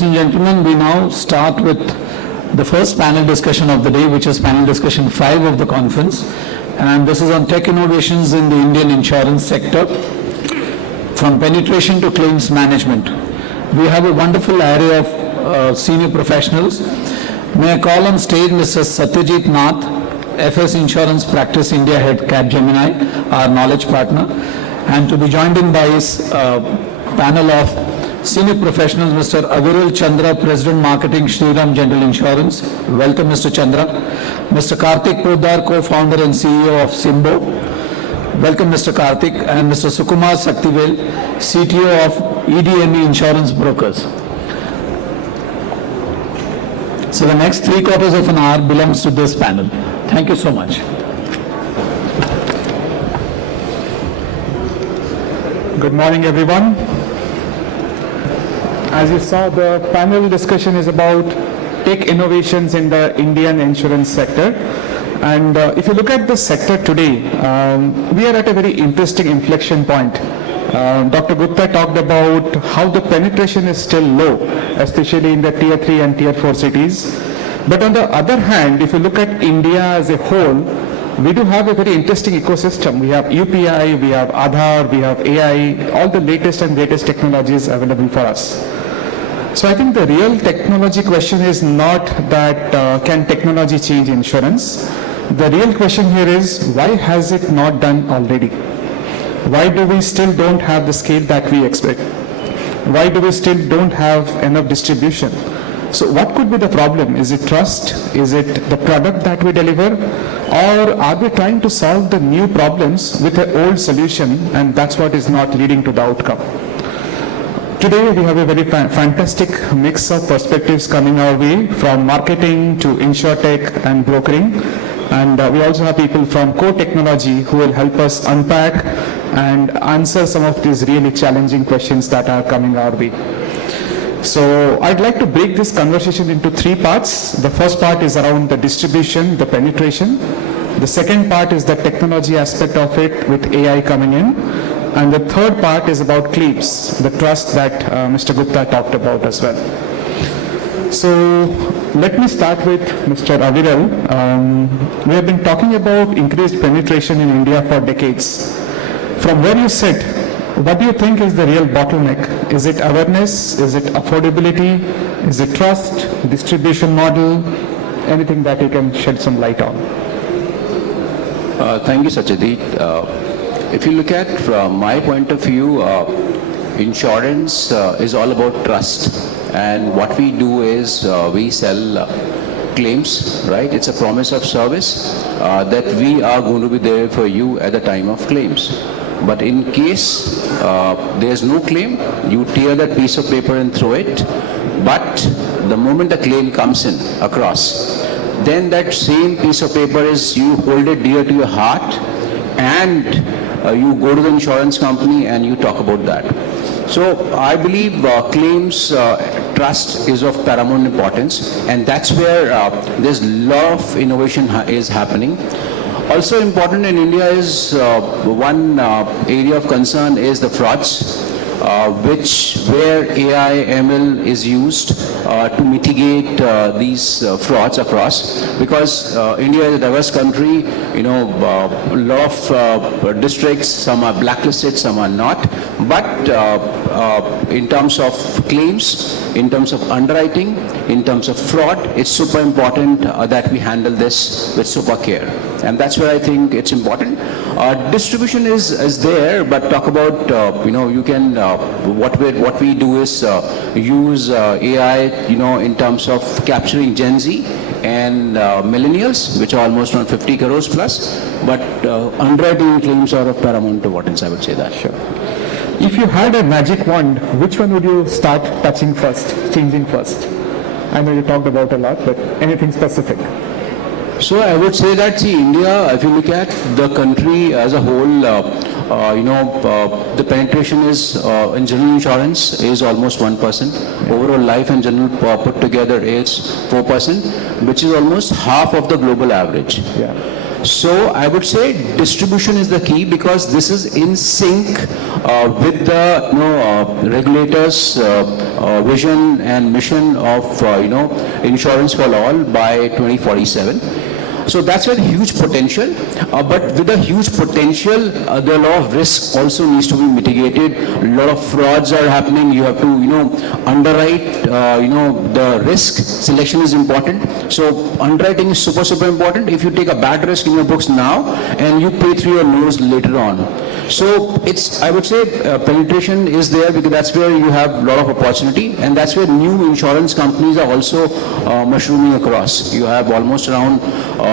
Ladies and gentlemen, we now start with the first panel discussion of the day, which is panel discussion 5 of the conference. And this is on tech innovations in the Indian insurance sector, from penetration to claims management. We have a wonderful array of senior professionals. May I call on stage Mr. Satyajit Nath, FS Insurance Practice India Head, Capgemini, our knowledge partner, and to be joined in by his panel of senior professionals, Mr. Aviral Chandra, President Marketing, Shriram General Insurance. Welcome, Mr. Chandra. Mr. Kartik, Poddar, Co-founder and CEO of Symbo. Welcome, Mr. Kartik. And Mr. Sukumar, Sakthivel, CTO of Edme Insurance Brokers. So the next 3/4 of an hour belongs to this panel. Thank you so much. Good morning, everyone. As you saw, the panel discussion is about tech innovations in the Indian insurance sector. And if you look at the sector today, we are at a very interesting inflection point. Dr. Gupta talked about how the penetration is still low, especially in the tier 3 and tier 4 cities. But on the other hand, if you look at India as a whole, we do have a very interesting ecosystem. We have UPI, we have Aadhaar, we have AI, all the latest and greatest technologies available for us. So I think the real technology question is not that can technology change insurance. The real question here is, why has it not done already? Why do we still don't have the scale that we expect? Why do we still don't have enough distribution? So what could be the problem? Is it trust? Is it the product that we deliver? Or are we trying to solve the new problems with an old solution, and that's what is not leading to the outcome? Today we have a very fantastic mix of perspectives coming our way, from marketing to insurtech and brokering. And we also have people from core technology who will help us unpack and answer some of these really challenging questions that are coming our way. So I'd like to break this conversation into 3 parts. The first part is around the distribution, the penetration. The second part is the technology aspect of it with AI coming in. And the third part is about claims, the trust that Mr. Gupta talked about as well. So let me start with Mr. Aviral. We have been talking about increased penetration in India for decades. From where you sit, what do you think is the real bottleneck? Is it awareness? Is it affordability? Is it trust? Distribution model? Anything that you can shed some light on? Thank you, Satyajit. If you look at from my point of view, insurance is all about trust. And what we do is we sell claims, right? It's a promise of service that we are going to be there for you at the time of claims. But in case there's no claim, you tear that piece of paper and throw it. But the moment the claim comes in across, then that same piece of paper is, you hold it dear to your heart, and you go to the insurance company and you talk about that. So I believe claims trust is of paramount importance, and that's where there's a lot of innovation is happening. Also important in India is one area of concern is the frauds, where AI ML is used to mitigate these frauds across, because India is a diverse country. A lot of districts, some are blacklisted, some are not. But in terms of claims, in terms of underwriting, in terms of fraud, it's super important that we handle this with super care. And that's where I think it's important. Distribution is there, but talk about, you can, what we do is use AI, in terms of capturing Gen Z and millennials, which are almost around 50 crores plus. But underwriting claims are of paramount importance, I would say that. Sure. If you had a magic wand, which one would you start touching first, changing first? I know you talked about a lot, but anything specific? So I would say that, India, if you look at the country as a whole, the penetration is in general insurance is almost 1%. Overall life and general put together is 4%, which is almost half of the global average. Yeah. So I would say distribution is the key because this is in sync with the regulators' vision and mission of insurance for all by 2047. So that's where the huge potential, but with a huge potential, there are a lot of risk also needs to be mitigated. A lot of frauds are happening. You have to, underwrite, the risk. Selection is important. So underwriting is super, super important. If you take a bad risk in your books now and you pay through your nose later on. So it's, I would say, penetration is there because that's where you have a lot of opportunity, and that's where new insurance companies are also mushrooming across. You have almost around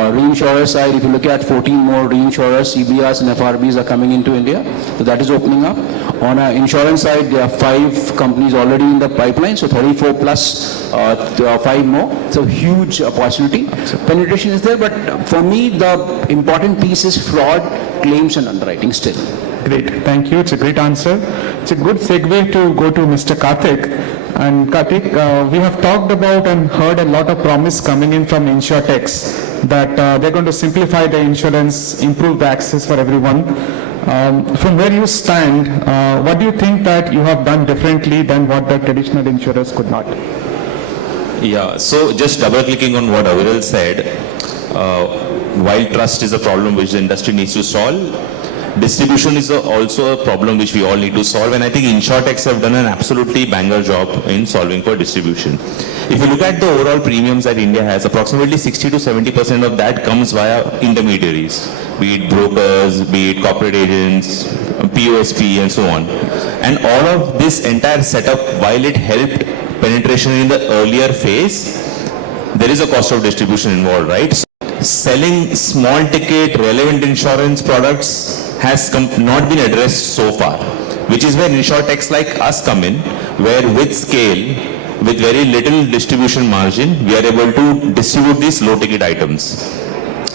reinsurer side, if you look at 14 more reinsurers, CBRs and FRBs are coming into India. So that is opening up. On our insurance side, there are 5 companies already in the pipeline, so 34 plus 5 more. So huge opportunity. Penetration is there, but for me, the important piece is fraud, claims and underwriting still. Great, thank you. It's a great answer. It's a good segue to go to Mr. Kartik. And Kartik, we have talked about and heard a lot of promise coming in from insurtechs that they're going to simplify the insurance, improve the access for everyone. From where you stand, what do you think that you have done differently than what the traditional insurers could not? Yeah, so just double clicking on what Aviral said, while trust is a problem which the industry needs to solve, distribution is also a problem which we all need to solve, and I think insurtechs have done an absolutely banger job in solving for distribution. If you look at the overall premiums that India has, approximately 60 to 70% of that comes via intermediaries, be it brokers, be it corporate agents, POSP and so on. And all of this entire setup, while it helped penetration in the earlier phase, there is a cost of distribution involved, right? So selling small ticket relevant insurance products has not been addressed so far, which is where insurtechs like us come in, where with scale, with very little distribution margin, we are able to distribute these low ticket items.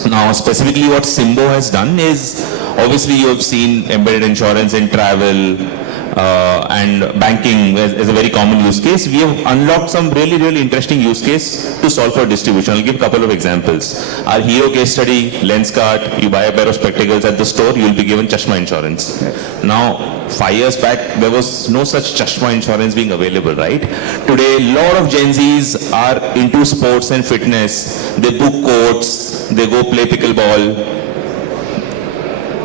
Now, specifically what Symbo has done is, obviously you have seen embedded insurance in travel and banking as a very common use case. We have unlocked some really interesting use case to solve for distribution. I'll give a couple of examples. Our hero case study, lens card, you buy a pair of spectacles at the store, you will be given chashma insurance. Yes. Now, 5 years back, there was no such chashma insurance being available, right? Today, a lot of Gen Zs are into sports and fitness. They book courts, they go play pickleball.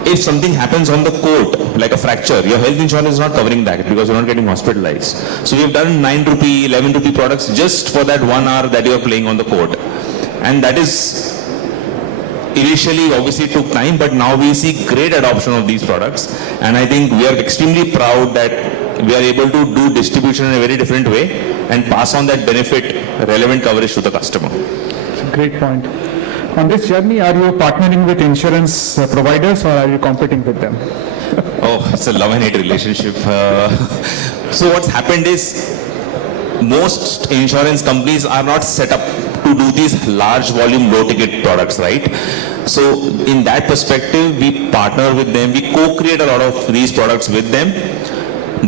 If something happens on the court, like a fracture, your health insurance is not covering that because you're not getting hospitalized. So we've done 9 rupee, 11 rupee products just for that 1 hour that you're playing on the court. And that is initially obviously took time, but now we see great adoption of these products. And I think we are extremely proud that we are able to do distribution in a very different way and pass on that benefit, relevant coverage to the customer. That's a great point. On this journey, are you partnering with insurance providers or are you competing with them? Oh, it's a love and hate relationship. So what's happened is most insurance companies are not set up to do these large volume low ticket products, right? So in that perspective, we partner with them, we co-create a lot of these products with them.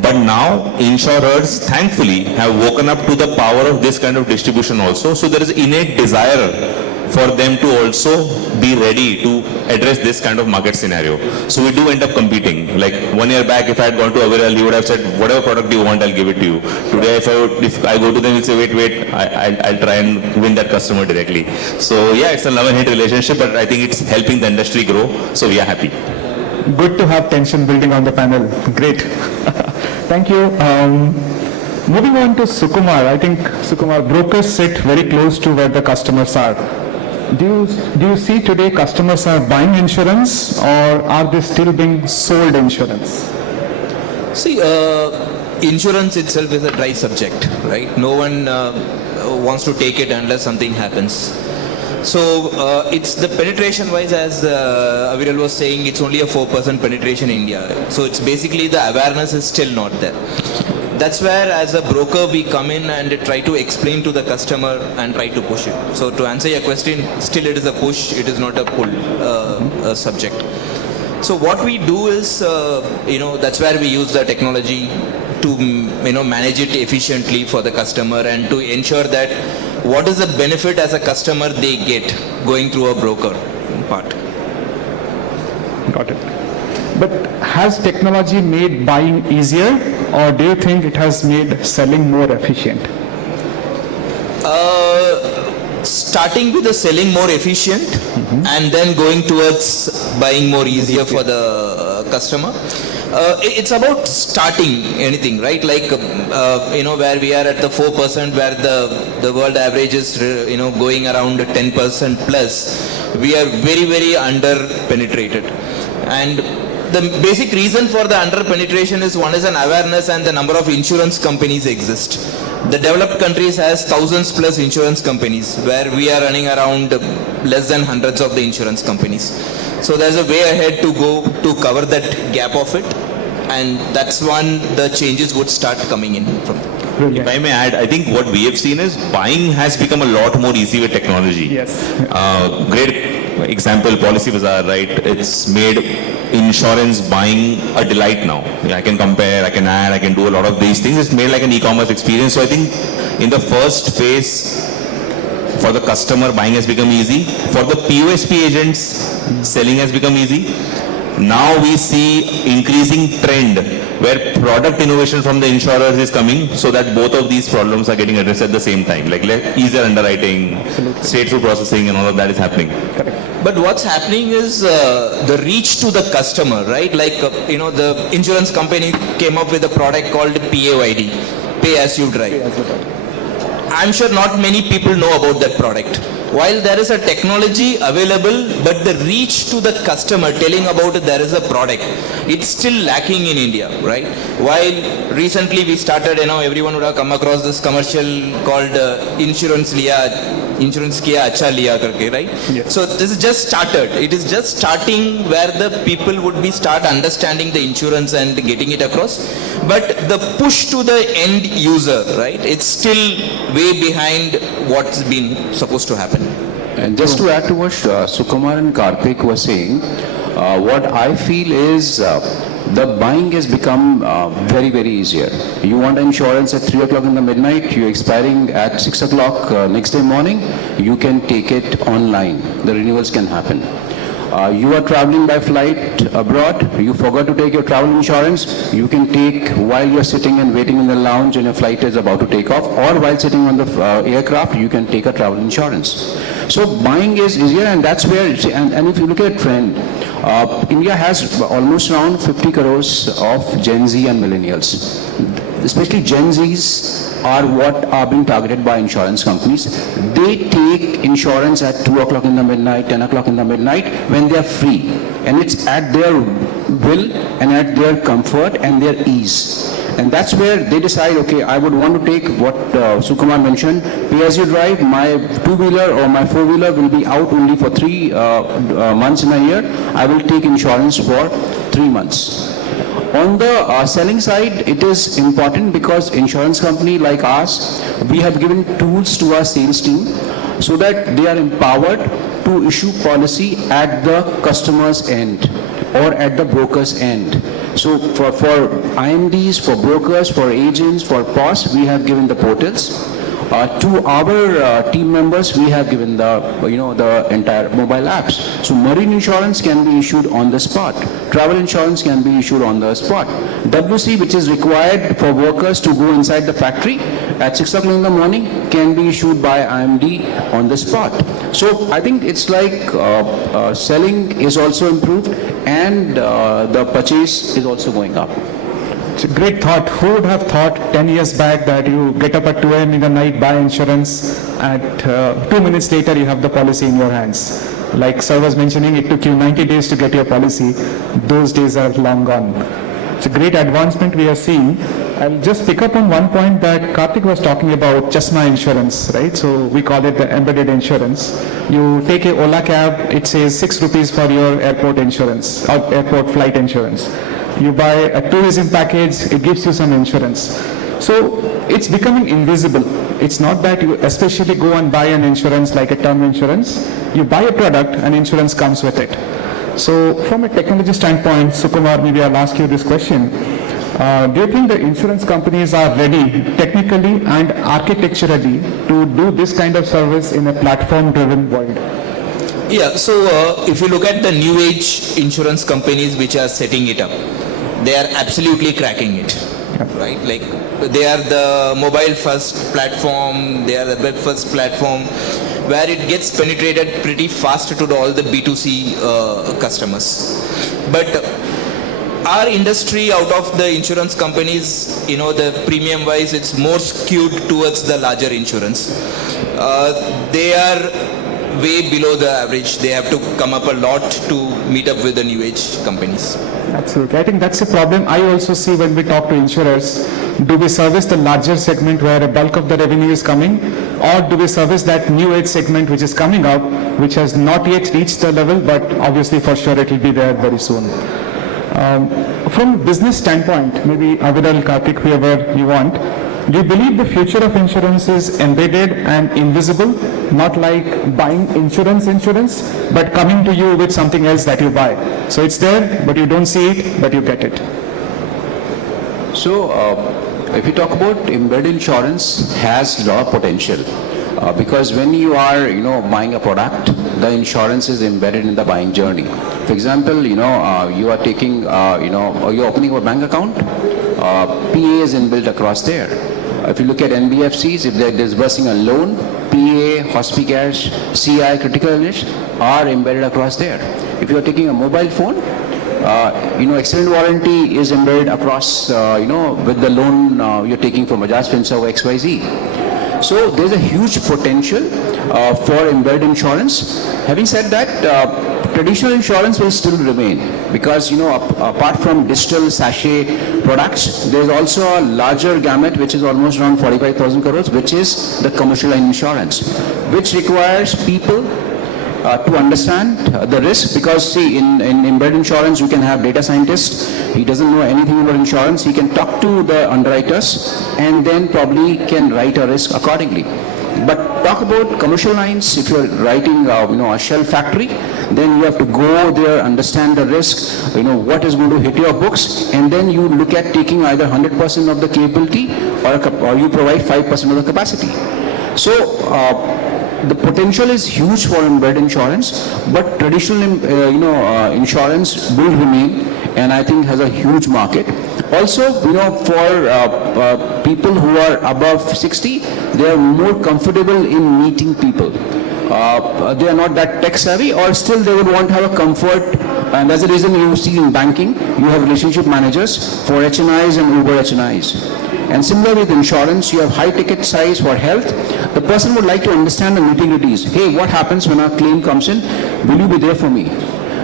But now insurers thankfully have woken up to the power of this kind of distribution also. So there is innate desire for them to also be ready to address this kind of market scenario. So we do end up competing. Like 1 year back, if I had gone to Aviral, he would have said, whatever product you want, I'll give it to you. Today, if I go to them and say, wait, I'll try and win that customer directly. So yeah, it's a love and hate relationship, but I think it's helping the industry grow. So we are happy. Good to have tension building on the panel. Great. Thank you. Moving on to Sukumar. I think, Sukumar, brokers sit very close to where the customers are. Do you see today customers are buying insurance or are they still being sold insurance? See, insurance itself is a dry subject, right? No one wants to take it unless something happens. So it's the penetration wise, as Aviral was saying, it's only a 4% penetration in India. So it's basically the awareness is still not there. That's where as a broker we come in and try to explain to the customer and try to push it. So to answer your question, still it is a push, it is not a pull subject. So what we do is, that's where we use the technology to, manage it efficiently for the customer and to ensure that what is the benefit as a customer they get going through a broker part. Got it. But has technology made buying easier, or do you think it has made selling more efficient? Starting with the selling more efficient and then going towards buying more easier for the customer. It's about starting anything, right? Like, where we are at the 4%, where the world average is, going around 10% plus, we are very, very under penetrated. And the basic reason for the under penetration is, one is an awareness and the number of insurance companies exist. The developed countries has thousands plus insurance companies, where we are running around less than hundreds of the insurance companies. So there's a way ahead to go to cover that gap of it, and that's when the changes would start coming in from. If I may add, I think what we have seen is buying has become a lot more easy with technology. Yes. Great example, Policy Bazaar, right? It's made insurance buying a delight now. I can compare, I can add, I can do a lot of these things. It's made like an e-commerce experience. So I think in the first phase, for the customer, buying has become easy. For the POSP agents, selling has become easy. Now we see increasing trend where product innovation from the insurers is coming, so that both of these problems are getting addressed at the same time. Like easier underwriting, straight through processing, and all of that is happening. But what's happening is the reach to the customer, right? Like, the insurance company came up with a product called PAYD, Pay As You Drive. I'm sure not many people know about that product. While there is a technology available, but the reach to the customer telling about it, there is a product, it's still lacking in India, right? While recently we started, everyone would have come across this commercial called Insurance Kiya Acha Liya Karke, right? Yes. So this is just started. It is just starting where the people would be start understanding the insurance and getting it across. But the push to the end user, right? It's still way behind what's been supposed to happen. And just to add to what Sukumar and Kartik were saying, what I feel is the buying has become very, very easier. You want insurance at 3 o'clock in the midnight, you're expiring at 6 o'clock next day morning, you can take it online. The renewals can happen. You are traveling by flight abroad, you forgot to take your travel insurance, you can take while you're sitting and waiting in the lounge and your flight is about to take off, or while sitting on the aircraft, you can take a travel insurance. So buying is easier, and that's where, and if you look at trend, India has almost around 50 crores of Gen Z and millennials. Especially Gen Zs are what are being targeted by insurance companies. They take insurance at 2 o'clock in the midnight, 10 o'clock in the midnight when they are free. And it's at their will and at their comfort and their ease. And that's where they decide, okay, I would want to take what Sukumar mentioned, pay as you drive, my two-wheeler or my four-wheeler will be out only for 3 months in a year. I will take insurance for 3 months. On the selling side, it is important because insurance company like us, we have given tools to our sales team so that they are empowered to issue policy at the customer's end or at the broker's end. So for IMDs, for brokers, for agents, for POS, we have given the portals. To our team members, we have given the entire mobile apps. So marine insurance can be issued on the spot. Travel insurance can be issued on the spot. WC, which is required for workers to go inside the factory at 6 o'clock in the morning, can be issued by IMD on the spot. So I think it's like selling is also improved and the purchase is also going up. It's a great thought. Who would have thought 10 years back that you get up at 2 a.m. in the night, buy insurance, at 2 minutes later you have the policy in your hands. Like sir was mentioning, it took you 90 days to get your policy. Those days are long gone. It's a great advancement we are seeing. I'll just pick up on one point that Kartik was talking about, Chasma insurance, right? So we call it the embedded insurance. You take a Ola cab, it says 6 rupees for your airport insurance, or airport flight insurance. You buy a tourism package, it gives you some insurance. So it's becoming invisible. It's not that you especially go and buy an insurance like a term insurance. You buy a product and insurance comes with it. So from a technology standpoint, Sukumar, maybe I'll ask you this question. Do you think the insurance companies are ready technically and architecturally to do this kind of service in a platform-driven world? Yeah, so if you look at the new age insurance companies which are setting it up, they are absolutely cracking it, right? Like they are the mobile first platform, they are the web first platform, where it gets penetrated pretty fast to all the B2C customers. But our industry, out of the insurance companies, the premium wise, it's more skewed towards the larger insurance. They are way below the average. They have to come up a lot to meet up with the new age companies. Absolutely. I think that's a problem I also see when we talk to insurers. Do we service the larger segment where a bulk of the revenue is coming, or do we service that new age segment which is coming up, which has not yet reached the level, but obviously for sure it will be there very soon. From business standpoint, maybe Aviral, Kartik, whoever you want, do you believe the future of insurance is embedded and invisible, not like buying insurance, but coming to you with something else that you buy? So it's there, but you don't see it, but you get it. So, if you talk about embedded insurance, has a lot of potential because when you are, buying a product, the insurance is embedded in the buying journey. For example, you are taking, or you're opening a bank account, PA is inbuilt across there. If you look at NBFCs, if they're disbursing a loan, PA, Hospicash, CI, critical illness are embedded across there. If you're taking a mobile phone, extended warranty is embedded across, with the loan you're taking from Bajaj Finserv or XYZ. So there's a huge potential for embedded insurance. Having said that, traditional insurance will still remain because, apart from digital sachet products, there's also a larger gamut which is almost around 45,000 crores, which is the commercial line insurance, which requires people to understand the risk, because see, in embedded insurance you can have data scientist, he doesn't know anything about insurance, he can talk to the underwriters and then probably can write a risk accordingly. But talk about commercial lines, if you're writing a shell factory, then you have to go there, understand the risk, what is going to hit your books, and then you look at taking either 100% of the capability or you provide 5% of the capacity. So the potential is huge for embedded insurance, but traditional insurance will remain, and I think has a huge market. Also, for people who are above 60, they are more comfortable in meeting people. They are not that tech savvy, or still they would want to have a comfort, and that's the reason you see in banking, you have relationship managers for HNIs and Uber HNIs. And similarly with insurance, you have high ticket size for health. The person would like to understand the nitty-gritties. Hey, what happens when a claim comes in? Will you be there for me?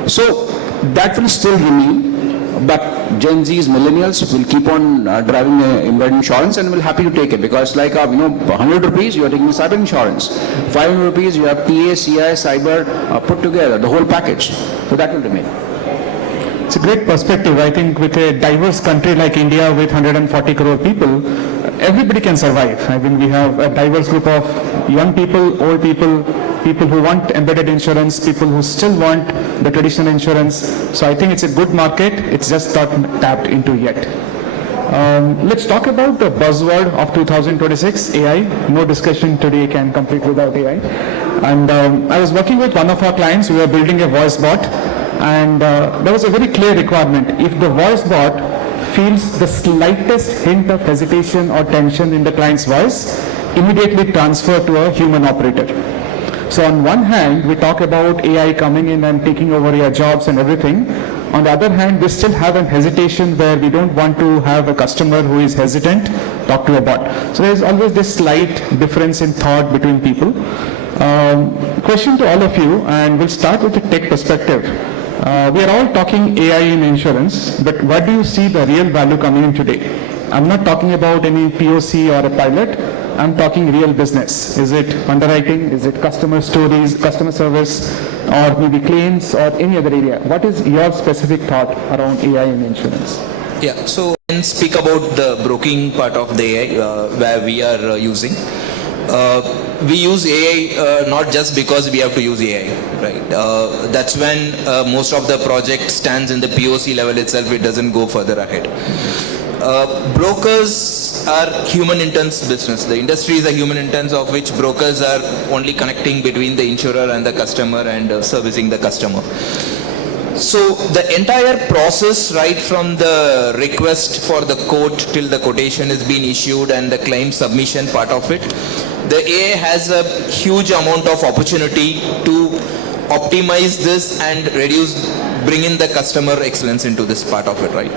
So that will still remain, but Gen Zs, millennials will keep on driving embedded insurance and will happy to take it, because like 100 rupees you are taking cyber insurance, 500 rupees you have PA, CI, cyber put together, the whole package. So that will remain. It's a great perspective. I think with a diverse country like India with 140 crore people, everybody can survive. I mean, we have a diverse group of young people, old people, people who want embedded insurance, people who still want the traditional insurance. So I think it's a good market. It's just not tapped into yet. Let's talk about the buzzword of 2026, AI. No discussion today can complete without AI. And I was working with one of our clients. We were building a voice bot. And there was a very clear requirement. If the voice bot feels the slightest hint of hesitation or tension in the client's voice, immediately transfer to a human operator. So on one hand, we talk about AI coming in and taking over your jobs and everything. On the other hand, we still have a hesitation where we don't want to have a customer who is hesitant talk to a bot. So there's always this slight difference in thought between people. Question to all of you, and we'll start with the tech perspective. We are all talking AI in insurance, but what do you see the real value coming in today? I'm not talking about any POC or a pilot. I'm talking real business. Is it underwriting? Is it customer stories, customer service, or maybe claims or any other area? What is your specific thought around AI in insurance? Yeah, so I can speak about the broking part of the AI where we are using. We use AI not just because we have to use AI, right? That's when most of the project stands in the POC level itself, it doesn't go further ahead. brokers are human intense business. The industry is a human intense, of which brokers are only connecting between the insurer and the customer and servicing the customer. So the entire process, right from the request for the quote till the quotation is being issued and the claim submission part of it, the AI has a huge amount of opportunity to optimize this and bring in the customer excellence into this part of it, right?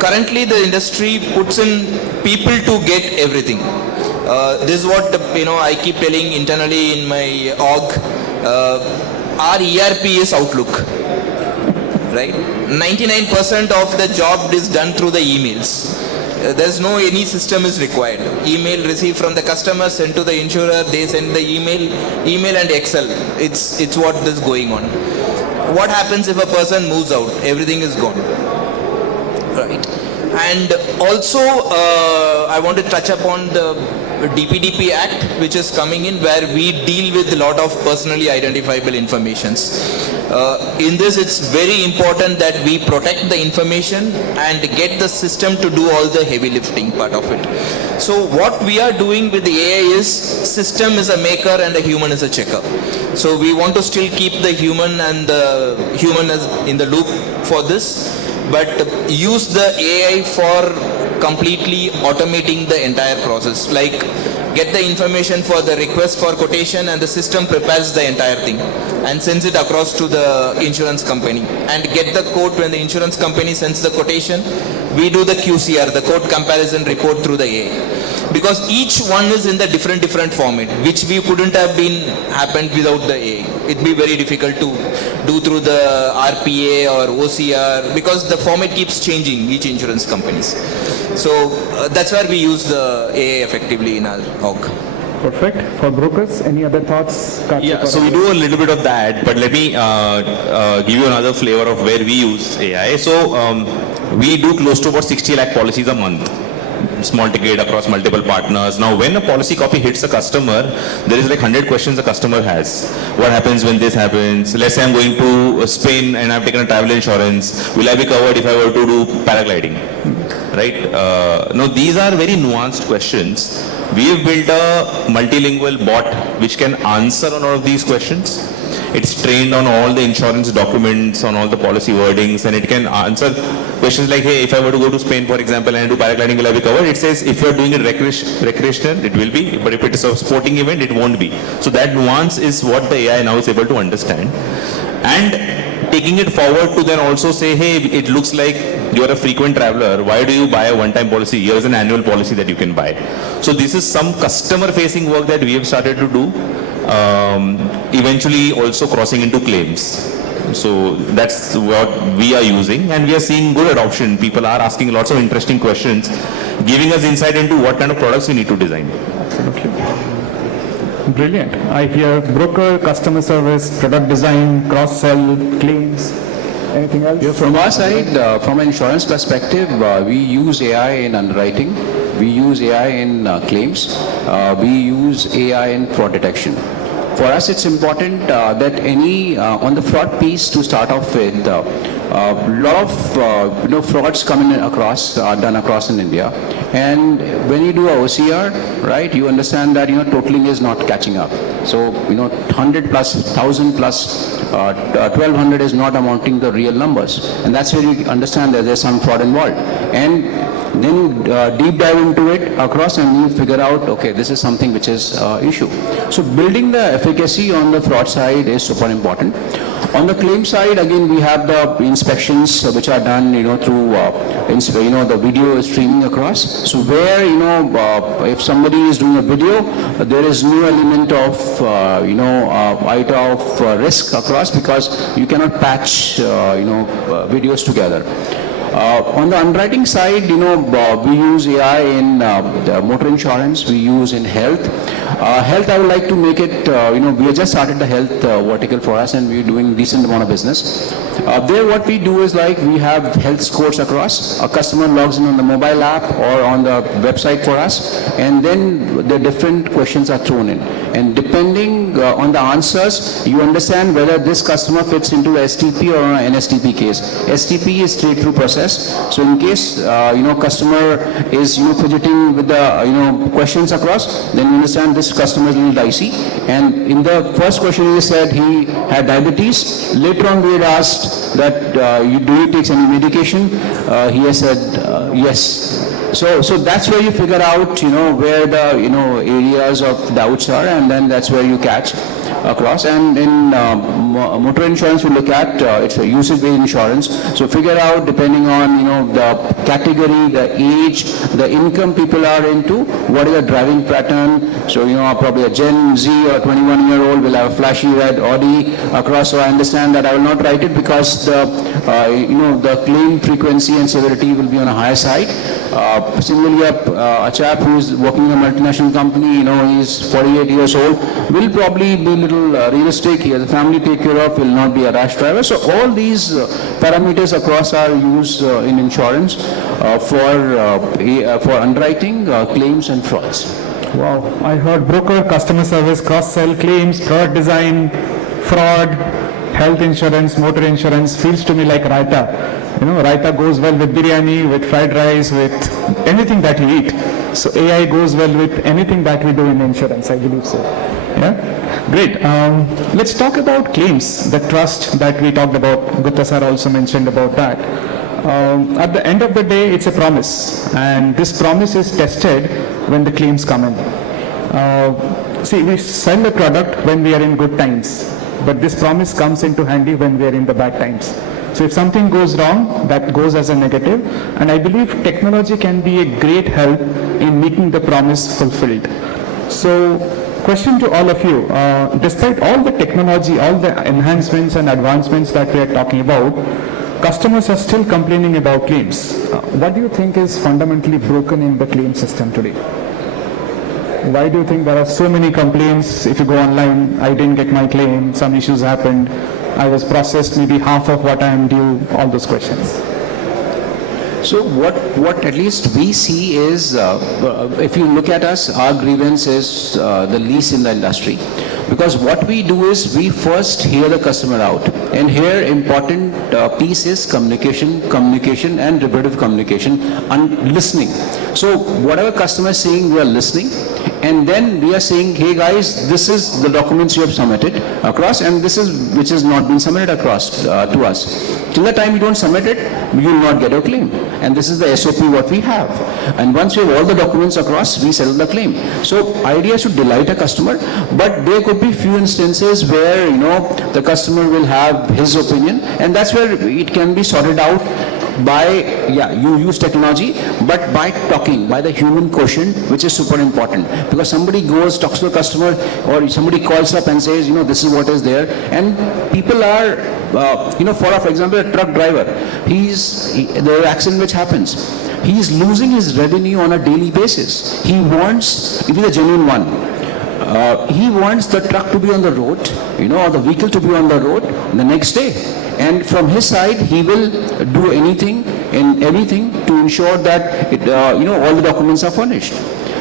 Currently the industry puts in people to get everything. This is what I keep telling internally in my org. Our ERP is Outlook, right? 99% of the job is done through the emails. There's no any system is required. Email received from the customer, sent to the insurer, they send the email and Excel. It's what is going on. What happens if a person moves out? Everything is gone, right? And also, I want to touch upon the DPDP Act, which is coming in, where we deal with a lot of personally identifiable informations. In this, it's very important that we protect the information and get the system to do all the heavy lifting part of it. So what we are doing with the AI is, system is a maker and a human is a checker. So we want to still keep the human and the human as in the loop for this, but use the AI for completely automating the entire process. Like, get the information for the request for quotation and the system prepares the entire thing and sends it across to the insurance company, and get the quote. When the insurance company sends the quotation, we do the QCR, the quote comparison report, through the AI, because each one is in the different format, which we couldn't have been happened without the AI. It'd be very difficult to do through the RPA or OCR, because the format keeps changing, each insurance companies. So that's where we use the AI effectively in our org. Perfect. For brokers, any other thoughts? Kartik? Yeah, so we do a little bit of that, but let me give you another flavor of where we use AI. So we do close to about 60 lakh policies a month, small ticket across multiple partners. Now, when a policy copy hits a customer, there is like 100 questions the customer has. What happens when this happens? Let's say I'm going to Spain and I've taken a travel insurance. Will I be covered if I were to do paragliding? Right? Now, these are very nuanced questions. We have built a multilingual bot which can answer on all of these questions. It's trained on all the insurance documents, on all the policy wordings, and it can answer questions like, hey, if I were to go to Spain, for example, and do paragliding, will I be covered? It says, if you're doing it recreational, it will be, but if it is a sporting event, it won't be. So that nuance is what the AI now is able to understand. And taking it forward to then also say, hey, it looks like you're a frequent traveler. Why do you buy a one-time policy? Here's an annual policy that you can buy. So this is some customer-facing work that we have started to do. Eventually also crossing into claims. So that's what we are using, and we are seeing good adoption. People are asking lots of interesting questions, giving us insight into what kind of products we need to design. Absolutely. Brilliant. I hear broker, customer service, product design, cross-sell, claims. Anything else? Yeah, from our side, from an insurance perspective, we use AI in underwriting, we use AI in claims, we use AI in fraud detection. For us, it's important that any, on the fraud piece to start off with, a lot of frauds coming across, are done across in India. And when you do a OCR, right, you understand that, totaling is not catching up. So, 100 plus, 1000 plus, 1200 is not amounting the real numbers. And that's where you understand that there's some fraud involved. And then deep dive into it across and you figure out, okay, this is something which is issue. So building the efficacy on the fraud side is super important. On the claim side, again, we have the inspections which are done, through, the video streaming across. So where, if somebody is doing a video, there is no element of, item of risk across, because you cannot patch, videos together. On the underwriting side, we use AI in motor insurance, we use in health. Health, I would like to make it, we have just started the health vertical for us, and we're doing decent amount of business. There what we do is like we have health scores across. A customer logs in on the mobile app or on the website for us, and then the different questions are thrown in. And depending on the answers, you understand whether this customer fits into STP or an NSTP case. STP is straight through process. process. So in case, customer is, fidgeting with the, questions across, then you understand this customer is a little dicey. And in the first question he said he had diabetes. Later on we had asked that, do you take any medication? He has said, yes. So that's where you figure out, where the, areas of doubts are, and then that's where you catch across. And in motor insurance, we look at, it's a usage-based insurance. So figure out, depending on, the category, the age, the income people are into, what is the driving pattern. So, probably a Gen Z or 21-year-old will have a flashy red Audi across. So I understand that I will not write it because the, the claim frequency and severity will be on a higher side. Similarly, a chap who is working in a multinational company, he's 48 years old, will probably be a little realistic. He has a family to take care of, will not be a rash driver. So all these parameters across are used in insurance for underwriting, claims and frauds. Wow, I heard broker, customer service, cross-sell, claims, product design, fraud, health insurance, motor insurance. Feels to me like raita. Raita goes well with biryani, with fried rice, with anything that you eat. So AI goes well with anything that we do in insurance, I believe so. Yeah, great. Let's talk about claims, the trust that we talked about. Gupta sir also mentioned about that. At the end of the day, it's a promise, and this promise is tested when the claims come in. See, we sell a product when we are in good times, but this promise comes into handy when we are in the bad times. So if something goes wrong, that goes as a negative, and I believe technology can be a great help in making the promise fulfilled. So, question to all of you, despite all the technology, all the enhancements and advancements that we are talking about, customers are still complaining about claims. What do you think is fundamentally broken in the claim system today? Why do you think there are so many complaints? If you go online, I didn't get my claim, some issues happened, I was processed maybe half of what I am due, all those questions. So what at least we see is, if you look at us, our grievance is the least in the industry. Because what we do is we first hear the customer out. And here important piece is communication and repetitive communication and listening. So whatever customer is saying, we are listening. And then we are saying, hey guys, this is the documents you have submitted across, and this is which has not been submitted across to us. Till the time you don't submit it, you will not get your claim. And this is the SOP what we have. And once we have all the documents across, we settle the claim. So idea is to delight a customer, but there could be few instances where, the customer will have his opinion, and that's where it can be sorted out by, you use technology, but by talking, by the human quotient, which is super important. Because somebody goes, talks to a customer, or somebody calls up and says, this is what is there. And people are, for example, a truck driver, the accident which happens, he is losing his revenue on a daily basis. He wants, if it's a genuine one, he wants the truck to be on the road, or the vehicle to be on the road the next day. And from his side, he will do anything and everything to ensure that all the documents are furnished.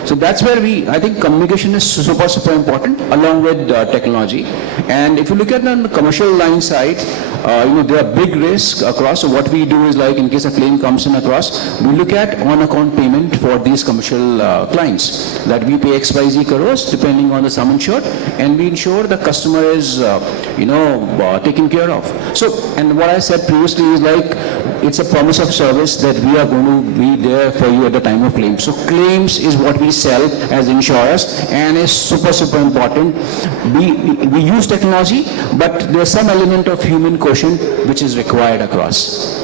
So that's where I think communication is super important along with technology. And if you look at the commercial line side, there are big risks across. So what we do is, like, in case a claim comes in across, we look at on-account payment for these commercial clients, that we pay XYZ crores depending on the sum insured, and we ensure the customer is, taken care of. So, and what I said previously is, like, it's a promise of service that we are going to be there for you at the time of claims. So claims is what we sell as insurers, and is super important. We use technology, but there's some element of human quotient which is required across.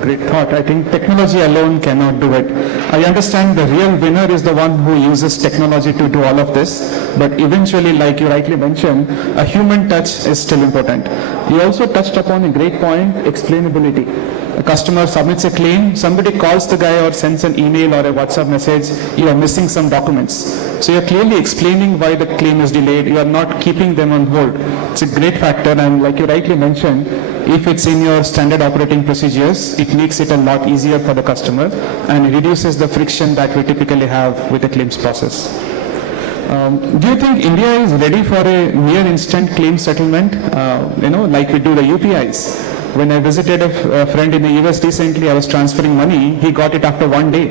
Great thought. I think technology alone cannot do it. I understand the real winner is the one who uses technology to do all of this, but eventually, like you rightly mentioned, a human touch is still important. You also touched upon a great point, explainability. A customer submits a claim, somebody calls the guy or sends an email or a WhatsApp message, you are missing some documents. So you're clearly explaining why the claim is delayed, you are not keeping them on hold. It's a great factor, and like you rightly mentioned, if it's in your standard operating procedures, it makes it a lot easier for the customer and reduces the friction that we typically have with the claims process. Do you think India is ready for a near instant claim settlement, like we do the UPIs? When I visited a friend in the US recently, I was transferring money, he got it after 1 day.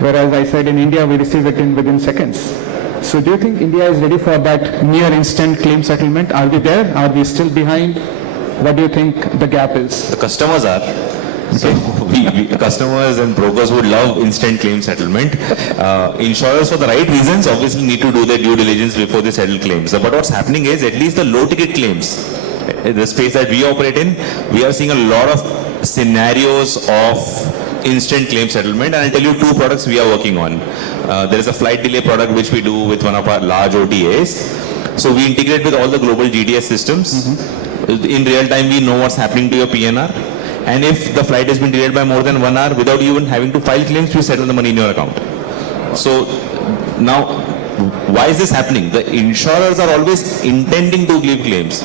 Whereas I said in India, we receive it within seconds. So do you think India is ready for that near instant claim settlement? Are we there? Are we still behind? What do you think the gap is? The customers are. So customers and brokers would love instant claim settlement. Insurers, for the right reasons, obviously need to do their due diligence before they settle claims. But what's happening is, at least the low ticket claims, the space that we operate in, we are seeing a lot of scenarios of instant claim settlement, and I'll tell you 2 products we are working on. There is a flight delay product which we do with one of our large OTAs. So we integrate with all the global GDS systems. In real time, we know what's happening to your PNR. And if the flight has been delayed by more than 1 hour, without even having to file claims, we settle the money in your account. So now, why is this happening? The insurers are always intending to give claims.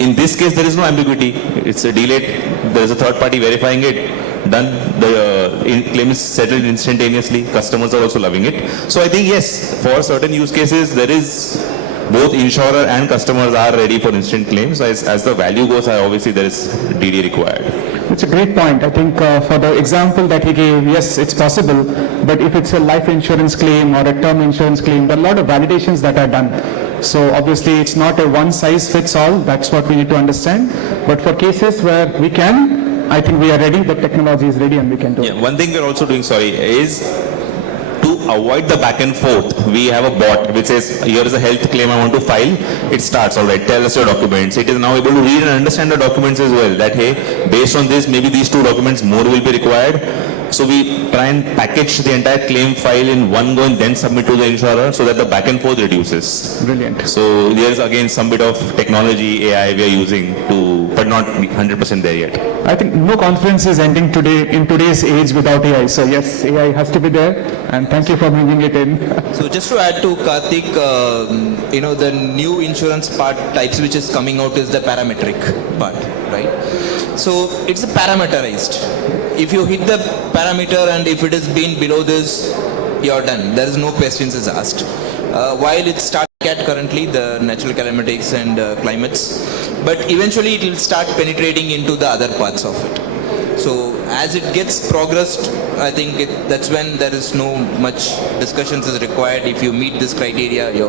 In this case, there is no ambiguity. It's a delayed, there is a third party verifying it. Done, the claim is settled instantaneously. Customers are also loving it. So I think yes, for certain use cases, there is both insurer and customers are ready for instant claims. As the value goes high, obviously there is DD required. It's a great point. I think for the example that he gave, yes, it's possible. But if it's a life insurance claim or a term insurance claim, there are a lot of validations that are done. So obviously it's not a one size fits all. That's what we need to understand. But for cases where we can, I think we are ready, the technology is ready and we can do it. One thing we're also doing, is to avoid the back and forth. We have a bot which says, here is a health claim I want to file. It starts, all right, tell us your documents. It is now able to read and understand the documents as well. That, hey, based on this, maybe these 2 documents more will be required. So we try and package the entire claim file in one go and then submit to the insurer so that the back and forth reduces. Brilliant. So there's again some bit of technology, AI we are using to, but not 100% there yet. I think no conference is ending today in today's age without AI. So yes, AI has to be there. And thank you for bringing it in. So just to add to Kartik, the new insurance part types which is coming out is the parametric part, right? So it's a parameterized. If you hit the parameter and if it has been below this, you're done. There is no questions is asked. While it's starting at currently the natural calamities and climates, but eventually it will start penetrating into the other parts of it. So as it gets progressed, I think that's when there is no much discussions is required. If you meet this criteria, you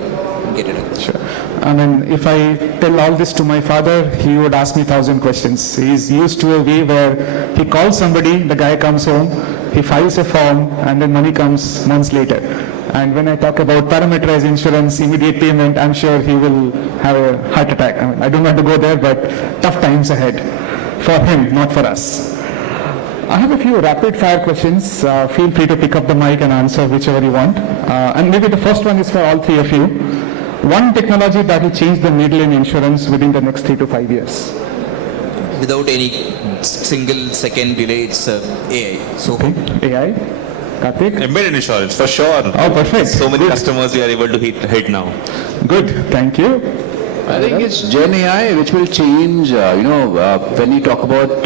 get it. Sure. I mean, if I tell all this to my father, he would ask me 1,000 questions. He's used to a way where he calls somebody, the guy comes home, he files a form, and then money comes months later. And when I talk about parameterized insurance, immediate payment, I'm sure he will have a heart attack. I mean, I don't want to go there, but tough times ahead for him, not for us. I have a few rapid fire questions. Feel free to pick up the mic and answer whichever you want. And maybe the first one is for all 3 of you. One technology that will change the needle in insurance within the next 3 to 5 years. Without any single second delay, it's AI. So AI? Kartik? Embedded insurance, for sure. Oh, perfect. So many customers we are able to hit now. Good, thank you. I think it's Gen AI which will change, when you talk about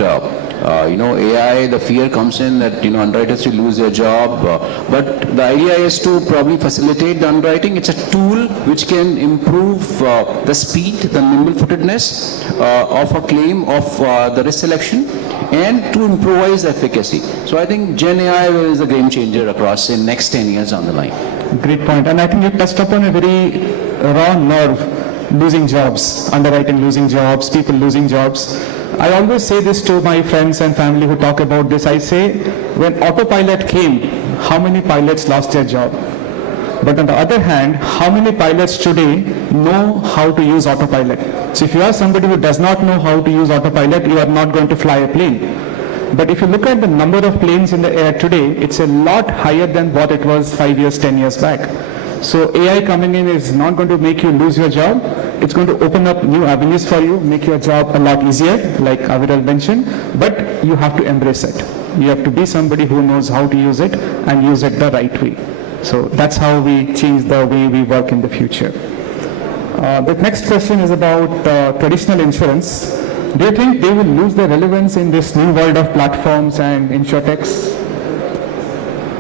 AI, the fear comes in that, underwriters will lose their job. But the idea is to probably facilitate the underwriting. It's a tool which can improve the speed, the nimble-footedness of a claim, of the risk selection, and to improvise the efficacy. So I think Gen AI is a game changer across in next 10 years on the line. Great point. And I think you touched upon a very raw nerve, losing jobs, underwriting losing jobs, people losing jobs. I always say this to my friends and family who talk about this. I say, when autopilot came, how many pilots lost their job? But on the other hand, how many pilots today know how to use autopilot? So if you are somebody who does not know how to use autopilot, you are not going to fly a plane. But if you look at the number of planes in the air today, it's a lot higher than what it was 5 years, 10 years back. So AI coming in is not going to make you lose your job. It's going to open up new avenues for you, make your job a lot easier, like Aviral mentioned, but you have to embrace it. You have to be somebody who knows how to use it and use it the right way. So that's how we change the way we work in the future. The next question is about traditional insurance. Do you think they will lose their relevance in this new world of platforms and insurtechs?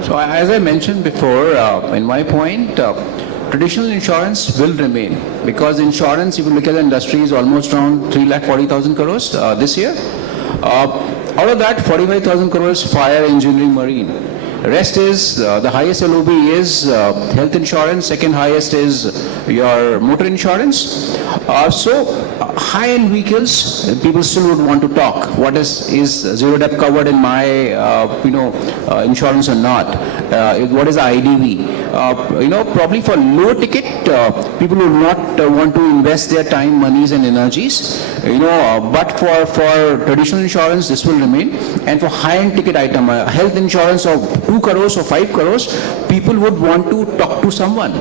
So as I mentioned before, in my point, traditional insurance will remain, because insurance, if you look at the industry, is almost around 3,40,000 crores this year. Out of that, 45,000 crores fire, engineering, marine. Rest is, the highest LOB is health insurance, second highest is your motor insurance. High-end vehicles, people still would want to talk. What is zero debt covered in my, insurance or not? What is IDV? Probably for low ticket, people would not want to invest their time, monies and energies. But for traditional insurance, this will remain. And for high-end ticket item, health insurance of 2 crores or 5 crores, people would want to talk to someone.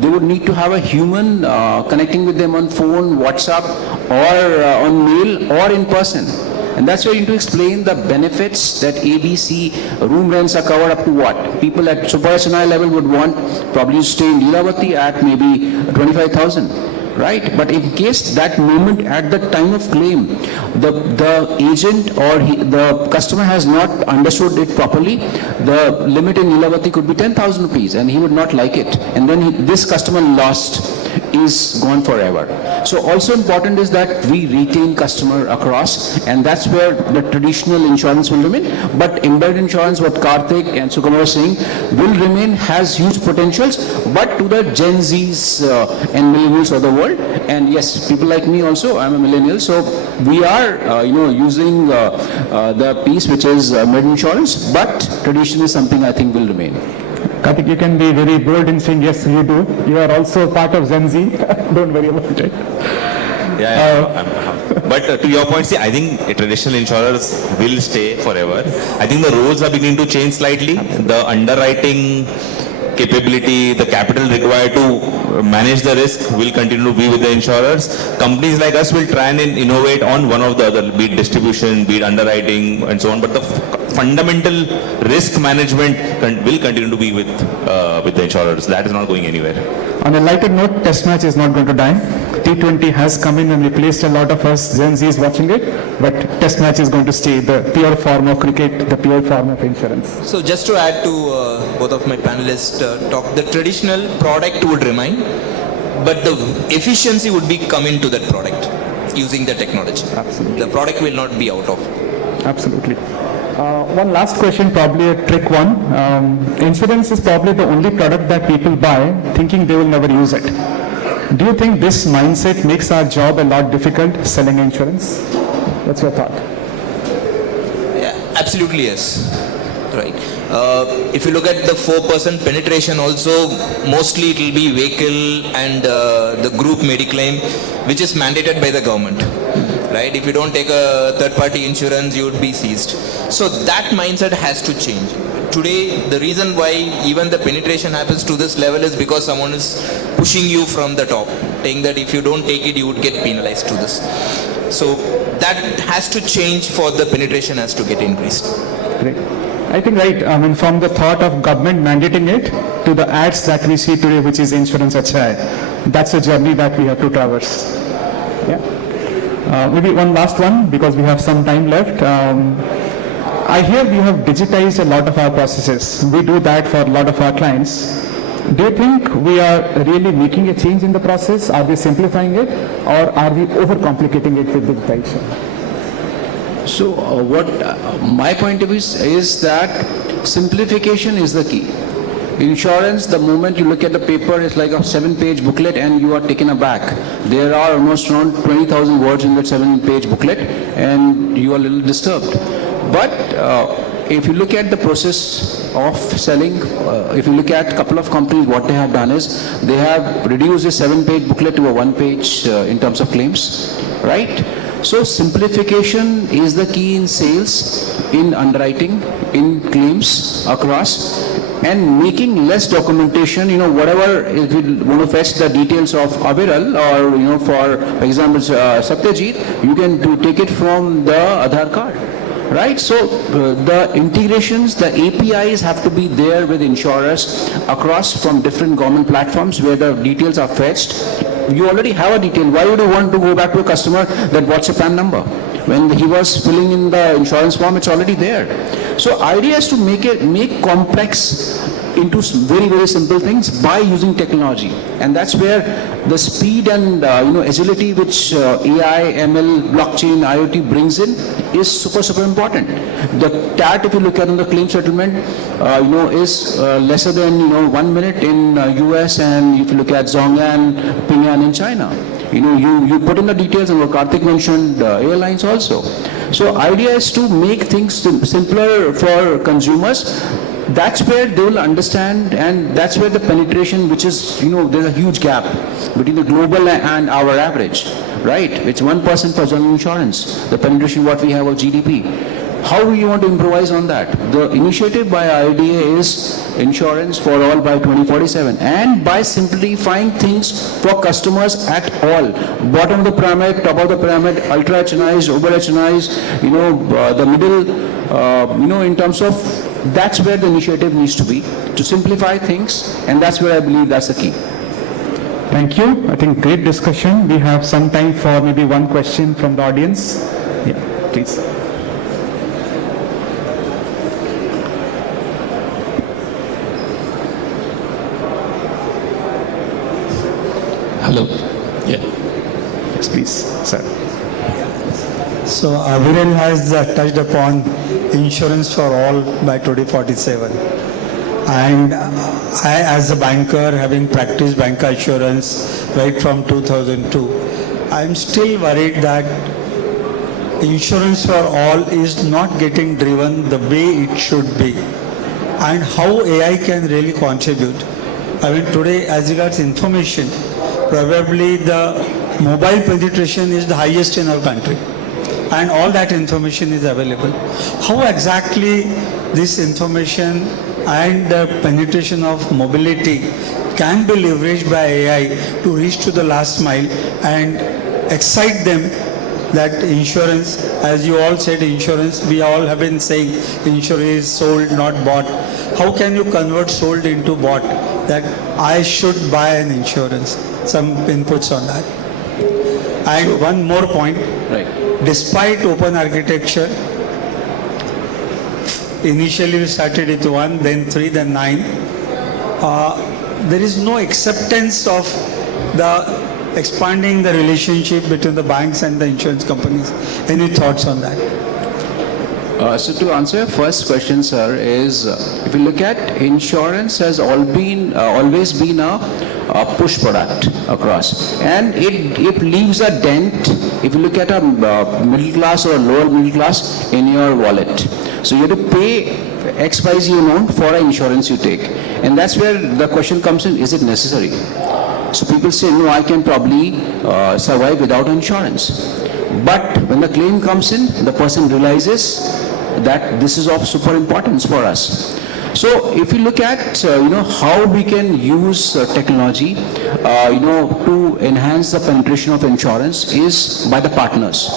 They would need to have a human connecting with them on phone, WhatsApp, or on mail, or in person. And that's why you need to explain the benefits that ABC room rents are covered up to what? People at Supersonai level would want probably to stay in Lilavati at maybe 25,000. Right? But in case that moment at the time of claim, the agent or the customer has not understood it properly, the limit in Lilavati could be 10,000 rupees and he would not like it. And then this customer lost is gone forever. So also important is that we retain customer across, and that's where the traditional insurance will remain. But embedded insurance, what Kartik and Sukumar are saying, will remain, has huge potentials, but to the Gen Zs and millennials of the world. And yes, people like me also, I'm a millennial, so we are using the piece which is embedded insurance, but tradition is something I think will remain. Kartik, you can be very bold in saying, yes, you do. You are also part of Gen Z. Don't worry about it. But to your point, see, I think traditional insurers will stay forever. I think the roles are beginning to change slightly. The underwriting capability, the capital required to manage the risk will continue to be with the insurers. Companies like us will try and innovate on one of the other, be it distribution, be it underwriting, and so on. But the fundamental risk management will continue to be with the insurers. That is not going anywhere. On a lighter note, test match is not going to die. T20 has come in and replaced a lot of us Gen Zs watching it, but test match is going to stay the pure form of cricket, the pure form of insurance. So just to add to both of my panelists talk, the traditional product would remain, but the efficiency would be coming to that product using the technology. Absolutely. The product will not be out of. Absolutely. One last question, probably a trick one. Insurance is probably the only product that people buy thinking they will never use it. Do you think this mindset makes our job a lot difficult selling insurance? What's your thought? Yeah, absolutely yes. Right. If you look at the 4% penetration also, mostly it will be vehicle and the group mediclaim, which is mandated by the government. Right? If you don't take a third-party insurance, you would be seized. So that mindset has to change. Today, the reason why even the penetration happens to this level is because someone is pushing you from the top, saying that if you don't take it, you would get penalized to this. So that has to change for the penetration has to get increased. Great. I think right, from the thought of government mandating it to the ads that we see today, which is insurance achha hai, that's a journey that we have to traverse. Yeah. Maybe one last one, because we have some time left. I hear we have digitized a lot of our processes. We do that for a lot of our clients. Do you think we are really making a change in the process? Are we simplifying it, or are we overcomplicating it with digitization? So what my point of view is that simplification is the key. Insurance, the moment you look at the paper, it's like a 7-page booklet and you are taken aback. There are almost around 20,000 words in that 7-page booklet and you are a little disturbed. But if you look at the process of selling, if you look at a couple of companies, what they have done is they have reduced a 7-page booklet to a 1-page in terms of claims, right? So simplification is the key in sales, in underwriting, in claims across, and making less documentation, whatever, if you want to fetch the details of Aviral or, for example, Satyajit, you can take it from the Aadhaar card. Right, so the integrations, the APIs have to be there with insurers across from different government platforms where the details are fetched. You already have a detail. Why would you want to go back to a customer that what's your PAN number? When he was filling in the insurance form, it's already there. So idea is to make complex into very, very simple things by using technology. And that's where the speed and agility which AI, ML, blockchain, IoT brings in is super, super important. The TAT, if you look at on the claim settlement, is lesser than 1 minute in US, and if you look at Zhongan, Ping'an in China. You put in the details, and what Kartik mentioned, airlines also. So idea is to make things simpler for consumers. That's where they will understand, and that's where the penetration, which is, there's a huge gap between the global and our average, right? It's 1% for general insurance, the penetration what we have of GDP. How do you want to improvise on that? The initiative by IDA is insurance for all by 2047, and by simplifying things for customers at all. Bottom of the pyramid, top of the pyramid, ultra HNIs, over HNIs, the middle, in terms of, that's where the initiative needs to be, to simplify things, and that's where I believe that's the key. Thank you. I think great discussion. We have some time for maybe one question from the audience. Yeah, please. Hello. Yeah. Yes, please, sir. So Aviral has touched upon insurance for all by 2047. And I, as a banker, having practiced bancassurance right from 2002, I'm still worried that insurance for all is not getting driven the way it should be. And how AI can really contribute. I mean, today, as regards information, probably the mobile penetration is the highest in our country, and all that information is available. How exactly this information and the penetration of mobility can be leveraged by AI to reach to the last mile and excite them that insurance, as you all said, insurance, we all have been saying insurance is sold, not bought. How can you convert sold into bought? That I should buy an insurance. Some inputs on that. And one more point. Right. Despite open architecture, initially we started with 1, then 3, then 9. There is no acceptance of the expanding the relationship between the banks and the insurance companies. Any thoughts on that? So to answer your first question, sir, is if you look at insurance has always been a push product across, and it leaves a dent if you look at a middle class or a lower middle class in your wallet. So you have to pay XYZ amount for an insurance you take, and that's where the question comes in: is it necessary? So people say, no, I can probably survive without insurance. But when the claim comes in, the person realizes that this is of super importance for us. So if you look at how we can use technology to enhance the penetration of insurance is by the partners.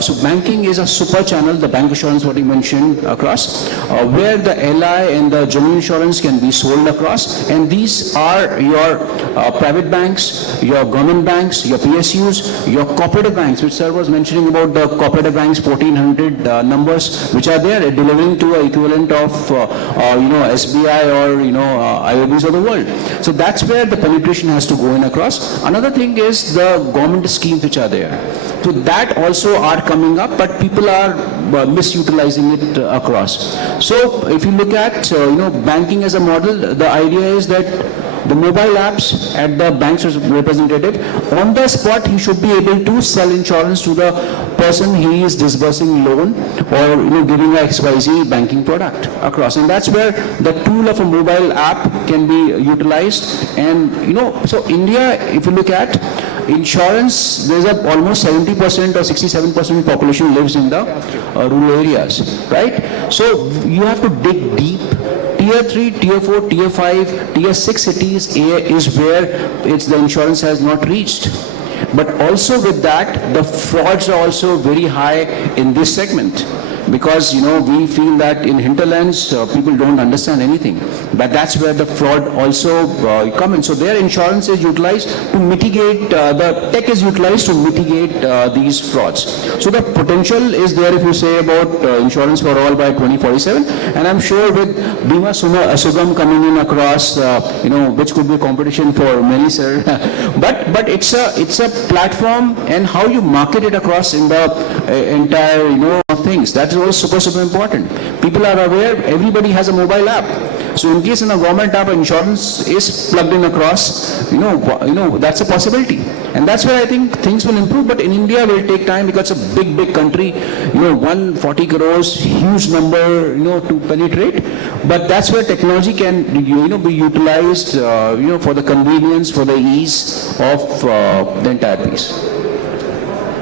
So banking is a super channel, the bank insurance what you mentioned across, where the LI and the general insurance can be sold across, and these are your private banks, your government banks, your PSUs, your cooperative banks, which sir was mentioning about the cooperative banks, 1400 numbers which are there delivering to an equivalent of SBI or IOBs of the world. So that's where the penetration has to go in across. Another thing is the government schemes which are there. So that also are coming up, but people are misutilizing it across. So if you look at banking as a model, the idea is that the mobile apps at the bank's representative, on the spot he should be able to sell insurance to the person he is disbursing loan or giving a XYZ banking product across. And that's where the tool of a mobile app can be utilized. And so India, if you look at insurance, there's almost 70% or 67% population lives in the rural areas, right? So you have to dig deep. Tier 3, Tier 4, Tier 5, Tier 6 cities is where the insurance has not reached. But also with that, the frauds are also very high in this segment. because, we feel that in hinterlands, people don't understand anything. But that's where the fraud also come in. So their insurance is utilized to mitigate, the tech is utilized to mitigate these frauds. So the potential is there if you say about insurance for all by 2047. And I'm sure with Bima Sugam coming in across, which could be a competition for many, sir. but it's a platform, and how you market it across in the entire, things. That is also super important. People are aware, everybody has a mobile app. So in case in a government app, insurance is plugged in across, that's a possibility. And that's where I think things will improve. But in India, will take time because it's a big country, 140 crores, huge number, to penetrate. But that's where technology can, be utilized, for the convenience, for the ease of the entire piece.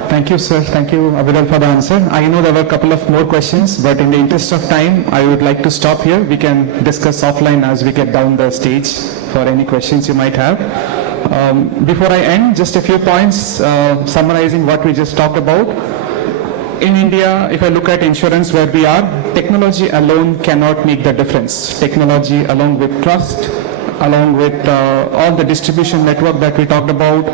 Thank you, sir. Thank you, Aviral, for the answer. I know there were a couple of more questions, but in the interest of time, I would like to stop here. We can discuss offline as we get down the stage for any questions you might have. Before I end, just a few points summarizing what we just talked about. In India, if I look at insurance where we are, technology alone cannot make the difference. Technology along with trust, along with all the distribution network that we talked about,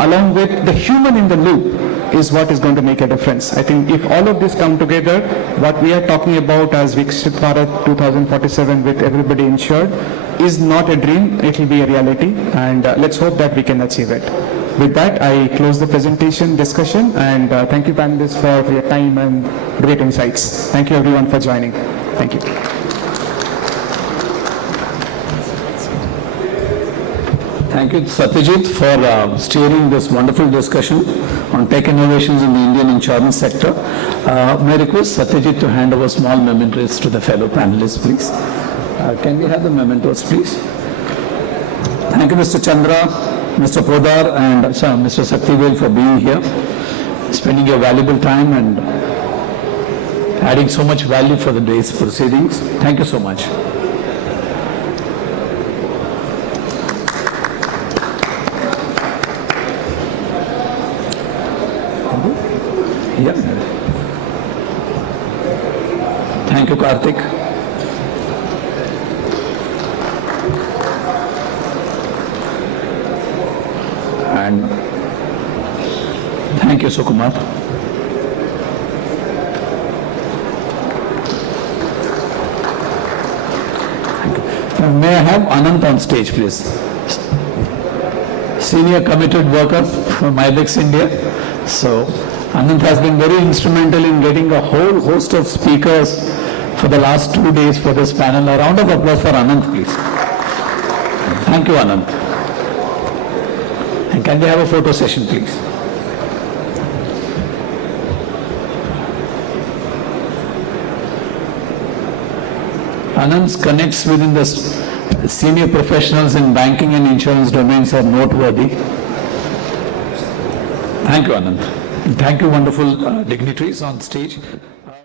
along with the human in the loop, is what is going to make a difference. I think if all of this come together, what we are talking about as Viksit Bharat 2047 with everybody insured is not a dream, it will be a reality, and let's hope that we can achieve it. With that, I close the presentation discussion, and thank you panelists for your time and great insights. Thank you everyone for joining. Thank you. Thank you, Satyajit, for steering this wonderful discussion on tech innovations in the Indian insurance sector. May I request Satyajit to hand over small mementos to the fellow panelists, please. Can we have the mementos, please? Thank you, Mr. Chandra, Mr. Poddar, and Mr. Sakthivel for being here, spending your valuable time and adding so much value for the day's proceedings. Thank you so much. Yeah. Thank you, Kartik. And thank you, Sukumar. Thank you. May I have Anant on stage, please? Senior committed worker from IBEX India. So, Anant has been very instrumental in getting a whole host of speakers for the last 2 days for this panel. A round of applause for Anant, please. Thank you, Anant. And can we have a photo session, please? Anant's connects within the senior professionals in banking and insurance domains are noteworthy. Thank you, Anant. Thank you, wonderful dignitaries on stage.